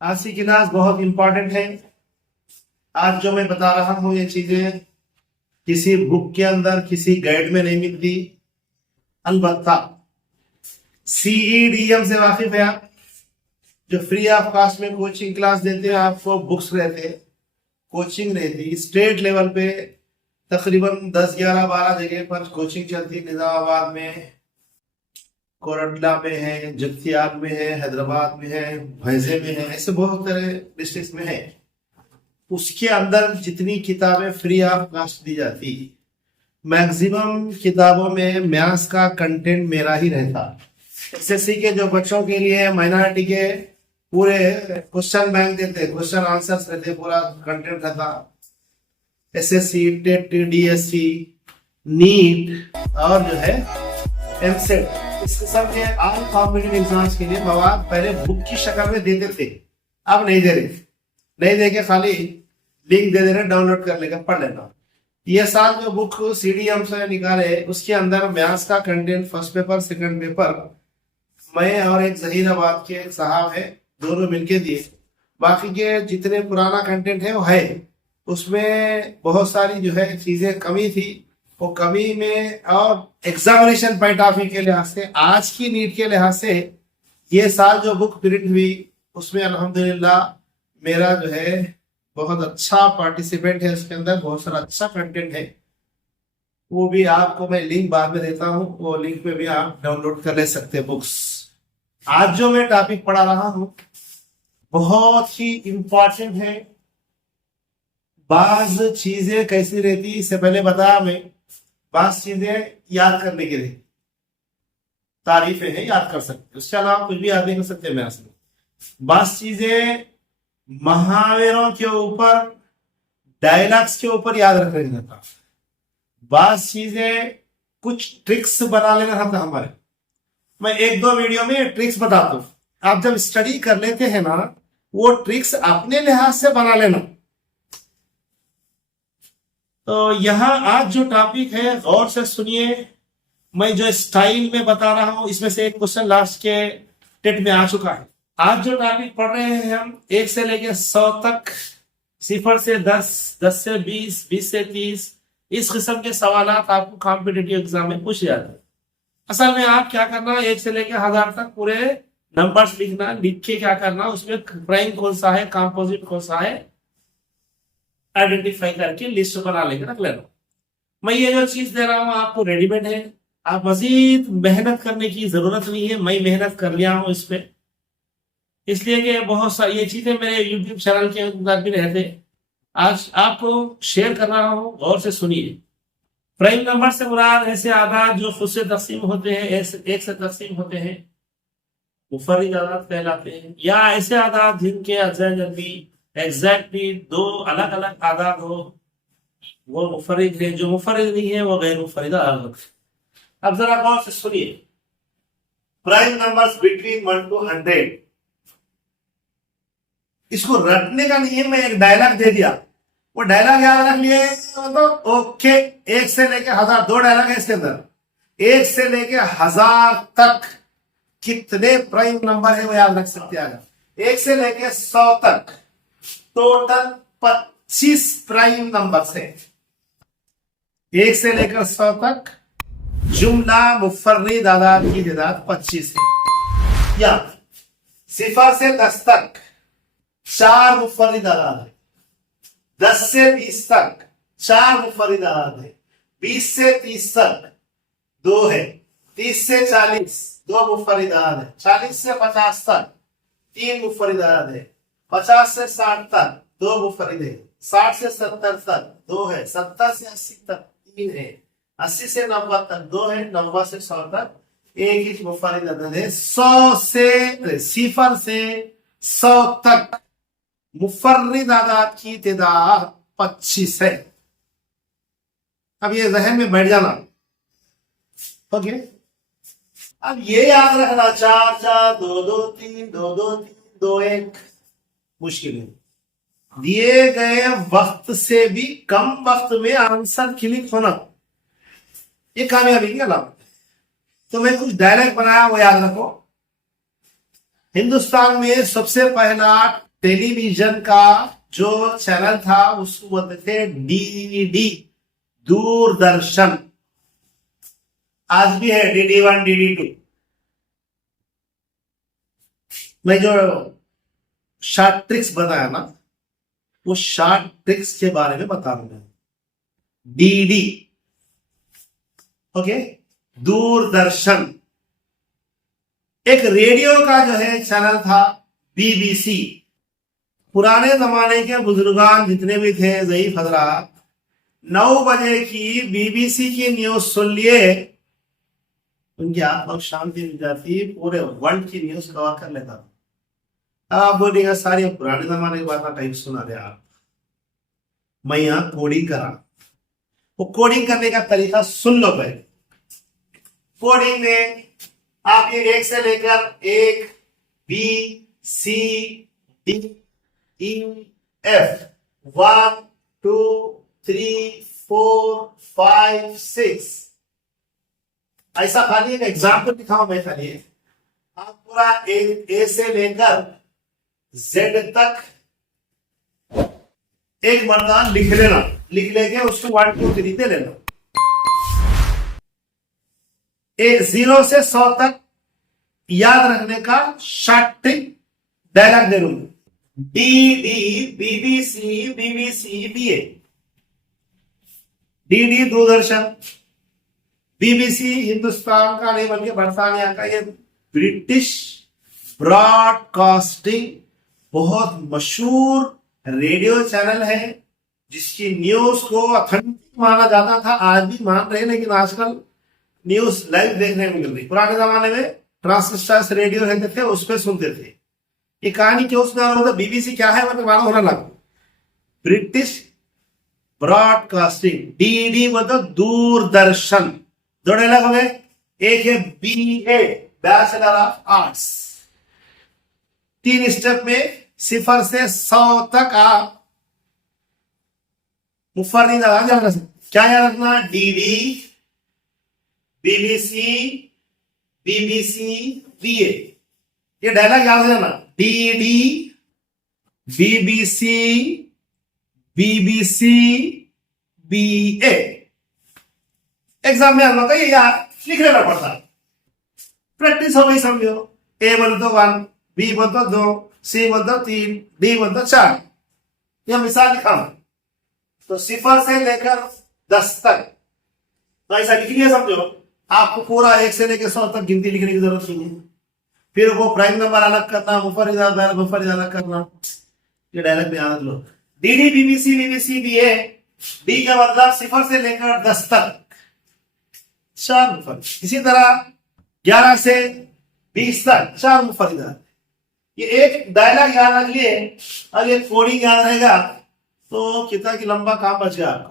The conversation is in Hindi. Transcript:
आज की क्लास बहुत इंपॉर्टेंट है। आज जो मैं बता रहा हूँ ये चीजें किसी बुक के अंदर किसी गाइड में नहीं मिलती। अलबत्ता CEDM से वाकिफ है आप, जो फ्री ऑफ कॉस्ट में कोचिंग क्लास देते हैं। आपको बुक्स रहते, कोचिंग रहती स्टेट लेवल पे, तकरीबन 10, 11, 12 जगह पर कोचिंग चलती। निजामाबाद में, कोरटला में है, जगतियाल में है, हैदराबाद में है, भैंसे में है, ऐसे बहुत सारे डिस्ट्रिक्ट में है। उसके अंदर जितनी किताबें फ्री ऑफ कॉस्ट दी जाती, मैक्सिमम किताबों में मैथ्स का कंटेंट मेरा ही रहता। SSC के जो बच्चों के लिए माइनॉरिटी के पूरे क्वेश्चन बैंक देते, क्वेश्चन आंसर्स रहते, पूरा कंटेंट रहता। SSC, टेट, DSC, नीट और जो है MSET, इस किस्म के आल कॉम्पिटिटिव एग्जाम्स के लिए मवाद पहले बुक की शक्ल में देते थे। अब नहीं दे रहे, नहीं दे के खाली लिंक दे रहे, डाउनलोड कर लेकर पढ़ लेना। ये साल जो बुक CDM से निकाले उसके अंदर मैथ्स का content first paper, second paper मैं और एक जहीराबाद के एक साहब है, दोनों मिलके दिए। बाकी के जितने पुराना कंटेंट है वो है, उसमें बहुत सारी जो है चीजें कमी थी। वो कमी में और एग्जामिनेशन पॉइंट ऑफ व्यू के लिहाज से, आज की नीट के लिहाज से ये साल जो बुक प्रिंट हुई उसमें अल्हम्दुलिल्लाह मेरा जो है बहुत अच्छा पार्टिसिपेंट है। उसके अंदर बहुत सारा अच्छा कंटेंट है। वो भी आपको मैं लिंक बाद में देता हूँ, वो लिंक पे भी आप डाउनलोड कर ले सकते हैं बुक्स। आज जो मैं टॉपिक पढ़ा रहा हूँ बहुत ही इंपॉर्टेंट है। बाज चीजें कैसी रहती इससे पहले बताया मैं, बाज चीजें याद करने के लिए तारीफें हैं, याद कर सकते, उसके अलावा कुछ भी याद नहीं कर सकते। मैं असली बाज चीजें महावीरों के ऊपर, डायलॉग्स के ऊपर याद रखने था। बाज चीजें कुछ ट्रिक्स बना लेना था हमारे। मैं एक दो वीडियो में ट्रिक्स बताता हूं, आप जब स्टडी कर लेते हैं ना, वो ट्रिक्स अपने लिहाज से बना लेना। तो यहां आज जो टॉपिक है गौर से सुनिए। मैं जो स्टाइल में बता रहा हूं इसमें से एक क्वेश्चन लास्ट के टेट में आ चुका है। आज जो टॉपिक पढ़ रहे हैं हम 1 से लेकर 100 तक, 0 से 10, 10 से 20, 20 से 30, इस किस्म के सवाल आपको कॉम्पिटिटिव एग्जाम में पूछे जाते हैं। असल में आप क्या करना, 1 से लेकर 1000 तक पूरे नंबर्स लिखना, लिख के क्या करना, उसमें प्राइम कौन सा है, कंपोजिट कौन सा है, आइडेंटिफाई करके लिस्ट बना लेकर रख लेना। मैं ये जो चीज दे रहा हूं आपको रेडीमेड है, आप मजीद मेहनत करने की जरूरत नहीं है। मैं मेहनत कर लिया हूं इस पे, इसलिए कि बहुत सारी ये चीजें मेरे YouTube चैनल के अंदर भी रहते, आज आपको शेयर कर रहा हूं, गौर से सुनिए। प्राइम नंबर से मुराद ऐसे आदाद जो खुद से तकसीम होते हैं, एक से तकसीम होते हैं, मुफर्रिद आदाद कहलाते हैं। या ऐसे आदाद जिनके अजनबी एग्जैक्टली 2 अलग अलग आदाद हो, वो मुफर्रिद है। जो मुफर्रिद नहीं है वो गैर मुफर्रिद आदाद। अब जरा गौर से सुनिए, प्राइम नंबर्स बिटवीन 1 to 100, इसको रटने का नहीं है। मैं एक डायलॉग दे दिया, वो डायलॉग याद रख लिए तो ओके। 1 से लेके 1000, 2 डायलॉग है इसके अंदर। 1 से लेके 1000 तक कितने प्राइम नंबर है वो याद रख सकते हैं। 1 से लेके 100 तक टोटल 25 प्राइम नंबर है। 1 से लेकर 100 तक जुमला मुफर्रिद आदाद की तादाद 25 है। या 0 से 10 तक 4 मुफर्रिद आदाद है। 10 से 20 तक 4 मुफर्रिद आदाद है। 20 से 30 तक 2 है। 30 से 40 2 मुफर्रिद आदाद है। 40 से 50 तक 3 मुफर्रिद आदाद है। 50 से 60 तक 2 मुफर्रिद है। 60 से 70 तक 2 है। 70 से 80 तक 3 है। 80 से 90 तक 2 है। 90 से 100 तक एक ही मुफर्रिद आदाद है। 0 से 100 तक मुफर्रिद आदाद की तादाद 25 है। अब ये जहन में बैठ जाना, ओके। अब ये याद रखना, 4 4 2 2 3 2 2 3 2 1 मुश्किल है। दिए गए वक्त से भी कम वक्त में आंसर क्लिक होना, ये कामयाबी की अलामत है। तो मैं कुछ डायलॉग बनाया वो याद रखो। हिंदुस्तान में सबसे पहला टेलीविजन का जो चैनल था उसको बोलते थे डीडी, दूरदर्शन। आज भी है DD1 DD2। मैं जो शार्ट ट्रिक्स बताया ना, वो शार्ट ट्रिक्स के बारे में बता रहा हूं। DD, okay, Doordarshan. एक रेडियो का जो है चैनल था BBC। पुराने जमाने के बुजुर्गान जितने भी थे, ज़ईफ हजरात, 9 बजे की BBC की न्यूज सुन लिए, उनकी आत्मा को शांति मिल जाती, पूरे वर्ल्ड की न्यूज कवर कर लेता था। आप बोलिएगा सारी पुराने जमाने की बात टाइप सुना दे आप। मैं यहां कोडिंग करा, वो कोडिंग करने का तरीका सुन लो पहले। कोडिंग में आप ये 1 से लेकर 1 B C D E F 1 2 3 4 5 6 ऐसा खाली एक एग्जाम्पल दिखाऊं मैं खाली। आप पूरा ए से लेकर Z तक एक मरदा लिख लेना, लिख लेके उसको 1 2 3 दे लेना। 0 से 100 तक याद रखने का शॉर्ट ट्रिक डायलॉग दे दूंगा। DD BBC BA। DD Doordarshan, BBC Hindustan का नहीं बल्कि बरतानिया का, ये ब्रिटिश ब्रॉडकास्टिंग बहुत मशहूर रेडियो चैनल है, जिसकी न्यूज को ऑथेंटिक माना जाता था। आज भी मान रहे, लेकिन आजकल न्यूज लाइव देखने को मिल रही। पुराने जमाने में ट्रांसिस्टर रेडियो रहते थे, उस पर सुनते थे। ये कहानी क्यों सुना रहा था? BBC क्या है मतलब मालूम होना लगा। ब्रिटिश ब्रॉडकास्टिंग, DD मतलब दूरदर्शन। दो डायलॉग हो गए। एक है BA, bachelor of arts. 3 step में 0 से 100 तक आप मुफर्रिद याद रखना। क्या याद रखना? DD BBC BA। ये डायलॉग याद है ना, DD BBC BA। एग्जाम में आना ये यार लिख लेना पड़ता। प्रैक्टिस हो गई समझो। A बोल तो 1, B बोल तो 2, C बोल तो 3, D बोल तो 4। यह मिसाल लिखा तो 0 से लेकर 10 तक तो ऐसा लिख लिया समझो। आपको पूरा 1 से लेकर 100 तक गिनती लिखने की जरूरत नहीं है। फिर वो प्राइम नंबर अलग करना, मुफर्रिद अलग करना। ये डायलॉग में याद लो। DD BBC BA। D का मतलब 0 से लेकर 10 तक 4 मुफर्रिद। इसी तरह 11 से 20 तक 4 मुफर्रिद। ये एक डायलॉग याद रख लिए और ये कोडिंग याद रहेगा तो कितना की लंबा काम बच गया आपका।